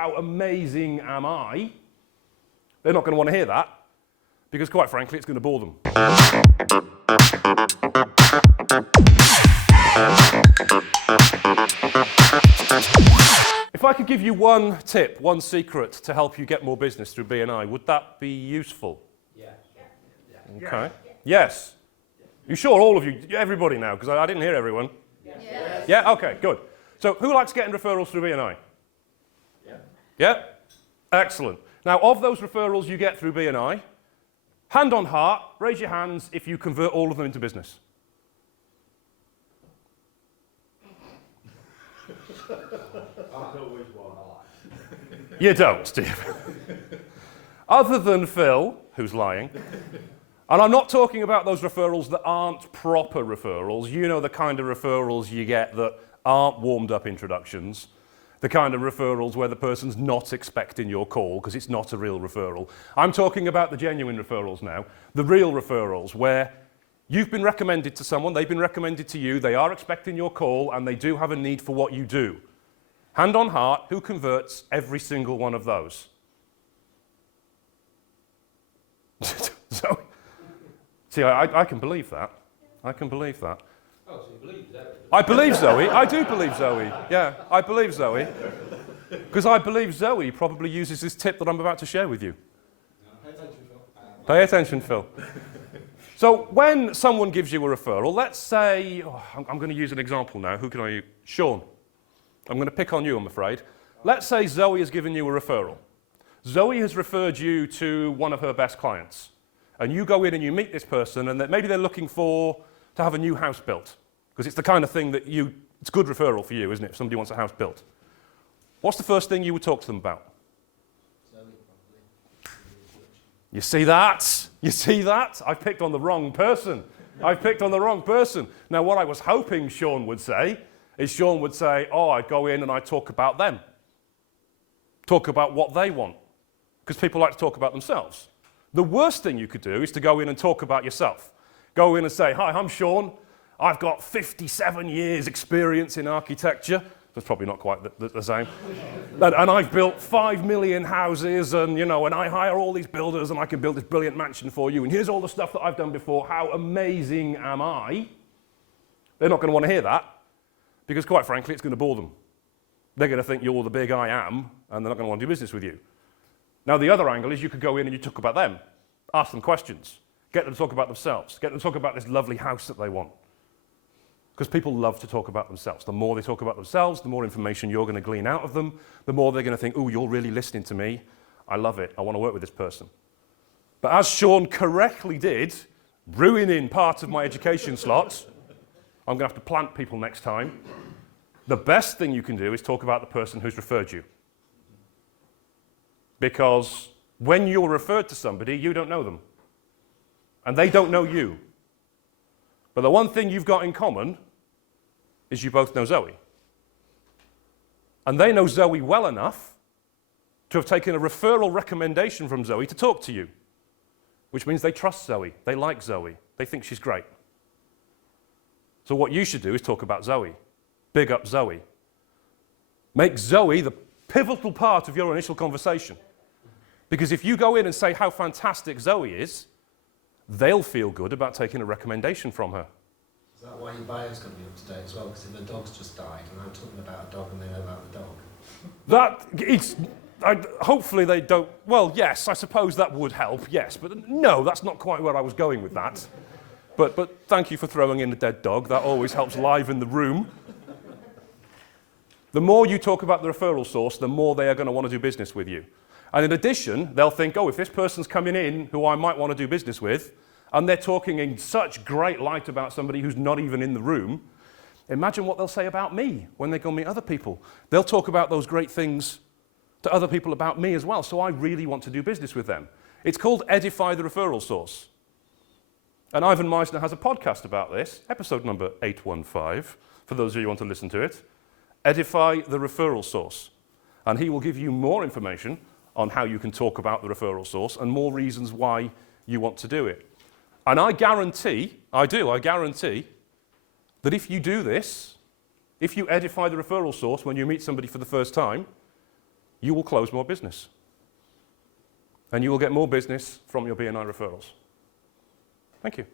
how amazing am I, they're not going to want to hear that, because quite frankly, it's going to bore them. If I could give you one tip, one secret to help you get more business through BNI, would that be useful? Yeah. Okay. Yes. You sure, all of you, everybody now, because I didn't hear everyone. Yes. Yeah? Okay, good. So who likes getting referrals through BNI? Yeah. Yeah? Excellent. Now, of those referrals you get through BNI, hand on heart, raise your hands if you convert all of them into business. You don't, Steve. Other than Phil, who's lying. And I'm not talking about those referrals that aren't proper referrals. You know the kind of referrals you get that aren't warmed-up introductions. The kind of referrals where the person's not expecting your call because it's not a real referral. I'm talking about the genuine referrals now. The real referrals where you've been recommended to someone, they've been recommended to you, they are expecting your call, and they do have a need for what you do. Hand on heart, who converts every single one of those? So, see, I can believe that. I can believe that. Oh, so you believe Zoe? I believe Zoe. I do believe Zoe. Yeah, I believe Zoe. Because I believe Zoe probably uses this tip that I'm about to share with you. Pay attention, Phil. Pay attention, Phil. So when someone gives you a referral, let's say, I'm going to use an example now. Who can I use? Sean. I'm going to pick on you, I'm afraid. Let's say Zoe has given you a referral. Zoe has referred you to one of her best clients. And you go in and you meet this person, and maybe they're looking to have a new house built. Because it's the kind of thing that it's a good referral for you, isn't it, if somebody wants a house built. What's the first thing you would talk to them about? Zoe, probably. You see that? You see that? I've picked on the wrong person. I've picked on the wrong person. Now, what I was hoping Sean would say is I'd go in and I'd talk about them. Talk about what they want. Because people like to talk about themselves. The worst thing you could do is to go in and talk about yourself. Go in and say, hi, I'm Sean. I've got 57 years experience in architecture. That's probably not quite the same. And I've built 5 million houses and I hire all these builders and I can build this brilliant mansion for you. And here's all the stuff that I've done before. How amazing am I? They're not going to want to hear that because quite frankly, it's going to bore them. They're going to think you're the big I am and they're not going to want to do business with you. Now, the other angle is you could go in and you talk about them. Ask them questions. Get them to talk about themselves. Get them to talk about this lovely house that they want. Because people love to talk about themselves. The more they talk about themselves, the more information you're going to glean out of them, the more they're going to think, oh, you're really listening to me. I love it. I want to work with this person. But as Sean correctly did, ruining part of my education slots, I'm going to have to plant people next time. The best thing you can do is talk about the person who's referred you. Because when you're referred to somebody, you don't know them. And they don't know you. But the one thing you've got in common is you both know Zoe. And they know Zoe well enough to have taken a referral recommendation from Zoe to talk to you, which means they trust Zoe, they like Zoe, they think she's great. So what you should do is talk about Zoe. Big up Zoe. Make Zoe the pivotal part of your initial conversation. Because if you go in and say how fantastic Zoe is, they'll feel good about taking a recommendation from her. Is that why your bio's going to be up to date as well? Because if the dog's just died and I'm talking about a dog and they know about the dog. Hopefully they don't, well, yes, I suppose that would help, yes. But no, that's not quite where I was going with that. But thank you for throwing in a dead dog. That always helps liven the room. The more you talk about the referral source, the more they are going to want to do business with you. And in addition, they'll think, oh, if this person's coming in who I might want to do business with, and they're talking in such great light about somebody who's not even in the room, imagine what they'll say about me when they go meet other people. They'll talk about those great things to other people about me as well, so I really want to do business with them. It's called Edify the Referral Source. And Ivan Meisner has a podcast about this, episode number 815, for those of you who want to listen to it. Edify the Referral Source. And he will give you more information on how you can talk about the referral source and more reasons why you want to do it. And I guarantee that if you do this, if you edify the referral source when you meet somebody for the first time, you will close more business. And you will get more business from your BNI referrals. Thank you.